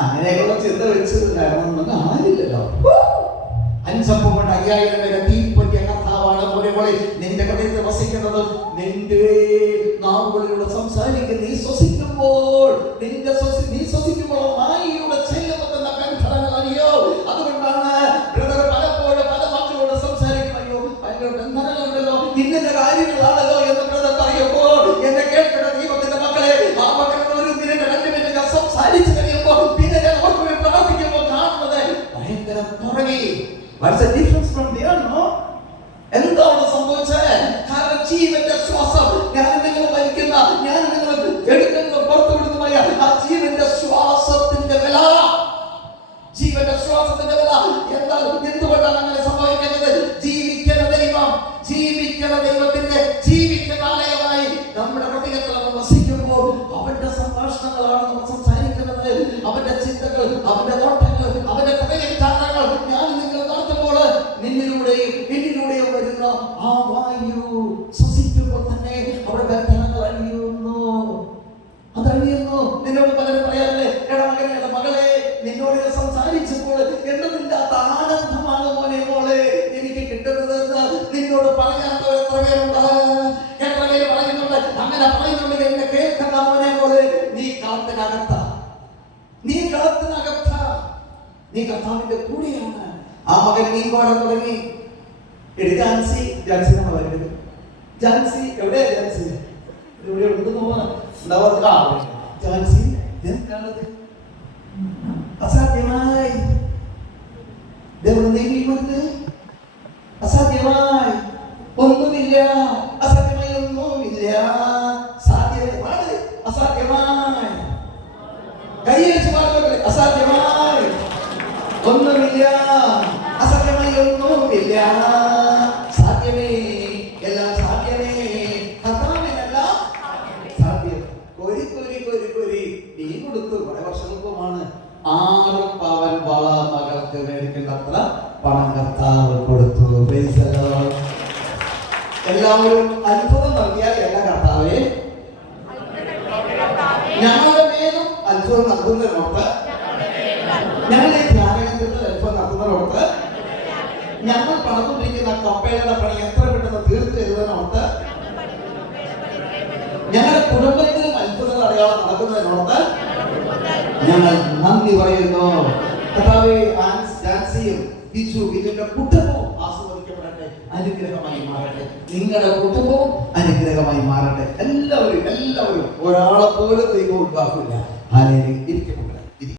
അങ്ങനെയൊക്കെയുള്ള ചിന്ത വെച്ചത് കാരണം ആരില്ലല്ലോ. 5 അപ്പം കൊണ്ട് 5000 പേരെ തീപ്പറ്റിയ കർത്താവാണ്. പോലെ നിന്റെ ഹൃദയത്തിൽ വസിക്കുന്നത്, നിന്റെ നാവുകളിലൂടെ സംസാരിക്കുന്ന നീ ശ്വസിക്കുമ്പോൾ നീ ശ്വസിക്കുമ്പോൾ നായിയുടെ ചെല്ലുമെന്ന ബന്ധനങ്ങൾ അറിയോ. അതുകൊണ്ടാണ് ബ്രദർ പലപ്പോഴും പല മക്കളോട് സംസാരിക്കും, അയ്യോ ഭയങ്കര ബന്ധനങ്ങളുണ്ടല്ലോ, ഇന്നത്തെ കാര്യങ്ങളാണല്ലോ എന്ന് ബ്രദർ പറയുമ്പോൾ എന്നെ കേൾക്കുന്ന ദൈവത്തിന്റെ മക്കളെ, ആ മക്കളോട് 1 മിനിറ്റ് 2 മിനിറ്റ് സംസാരിച്ചു കഴിയുമ്പോൾ പിന്നെ ഞാൻ അവർക്ക് വേണ്ടി പ്രാർത്ഥിക്കുമ്പോൾ കാണുന്നത് ഭയങ്കര തുടങ്ങി. What's the difference from there, no? എന്താണ് സംഭവിച്ചത്? കാരണം ജീവന്റെ ശ്വാസം, ഞാൻ നിങ്ങൾ വലിക്കുന്ന, ഞാൻ നിങ്ങൾ എടുക്കുന്ന പുറത്തുവിടുന്നതായ ആ ജീവന്റെ ശ്വാസത്തിന്റെ വില, ജീവന്റെ ശ്വാസത്തിന്റെ വില എന്തുകൊണ്ടാണ് അങ്ങനെ സംഭവിക്കുന്നത്? ജീവിക്കുന്ന ദൈവത്തിന്റെ ജീവിക്കാലയമായി നമ്മുടെ ഹൃദയത്തിൽ നമ്മൾ വസിക്കുമ്പോൾ അവന്റെ സംഭാഷണങ്ങളാണ് നമ്മൾ സംസാരിക്കുന്നത്. അവന്റെ ചിന്തകൾ, അവന്റെ നോട്ടങ്ങൾ, അവന്റെ ഹൃദയചാരങ്ങൾ ഞാൻ നിങ്ങൾ നടത്തുമ്പോൾ നിന്നിലൂടെയും എന്നിലൂടെയും വരുന്ന ആ വായു ശ്വസിക്കുമ്പോൾ തന്നെ അവിടെ ബന്ധനങ്ങൾ അതറിയുന്നു. നിന്നോട് പലരും പറയാറില്ലേ, എടാ മകനെ, എടാ മകളെ, നിന്നോട് സംസാരിച്ചപ്പോൾ എന്തുമില്ലാത്ത ആനന്ദമാണ് മോനെ എനിക്ക് കിട്ടുന്നത് എന്ന് നിന്നോട് പറയാത്തവർ എത്ര പേരുണ്ട്? എത്ര പേര് പറയുന്നുണ്ട്? അങ്ങനെ പറയുന്നുണ്ട്, എന്നെ കേൾക്കുന്ന മോനെ, നീ കളത്തിനകത്ത, നീ കർത്താവിന്റെ കൂടെയാണ്. ആ മകൻ നീ പാടാൻ തുടങ്ങി. ജാൻസി നമ്മൾ വരുന്നത്, ജാൻസി എവിടെയാ? ജാൻസി ഇവിടെ ജാൻസി അസാധ്യമായി അസാധ്യമായി ഒന്നുമില്ല, അസാധ്യമായി ഒന്നുമില്ല, സാധ്യമായി അസാധ്യമായി കൈയടിച്ച് പാടുന്നത്, അസാധ്യമായി ഒന്നുമില്ല, അസാധ്യമായി ഒന്നുമില്ല, സാധ്യമേ എല്ലാം സാധ്യമേ, കർത്താവിനെല്ലാം സാധ്യം. കൊരി നീ കൊടുത്തു. കുറെ വർഷങ്ങൾക്കുമാണ് 6 പവൻ വള മകൾക്ക് മേടിക്കേണ്ടത്ര പണം കർത്താവ് കൊടുത്തു. എല്ലാവരും അത്ഭുതം നൽകിയാൽ എല്ലാ കർത്താവേ ഞങ്ങളുടെ മേലും അത്ഭുതം നൽകുന്നതിനോട്ട്, ഞങ്ങളുടെ ധ്യാനകേന്ദ്രത്തിൽ അത്ഭുതം നടത്തുന്നതിനോട്ട്, ഞങ്ങൾ പണിതുകൊണ്ടിരിക്കുന്ന കപ്പയുടെ പണി എത്ര പെട്ടെന്ന് തീർത്തു തരുന്നതിനോട്ട്, ഞങ്ങളുടെ കുടുംബത്തിലും അത്ഭുതങ്ങൾ അടയാളം നടക്കുന്നതിനോട്ട് ഞങ്ങൾ നന്ദി പറയുന്നു. കർത്താവേ, ജാൻസിയും ബിജുവിന്റെ കുടുംബവും ആസ്വദിക്കപ്പെടട്ടെ, അനുഗ്രഹമായി മാറട്ടെ. നിങ്ങളുടെ കുടുംബവും അനുഗ്രഹമായി മാറട്ടെ. എല്ലാവരും ഒരാളെ പോലും ദൈവം ഉണ്ടാക്കില്ല. ആരെയും ഇരിക്കും.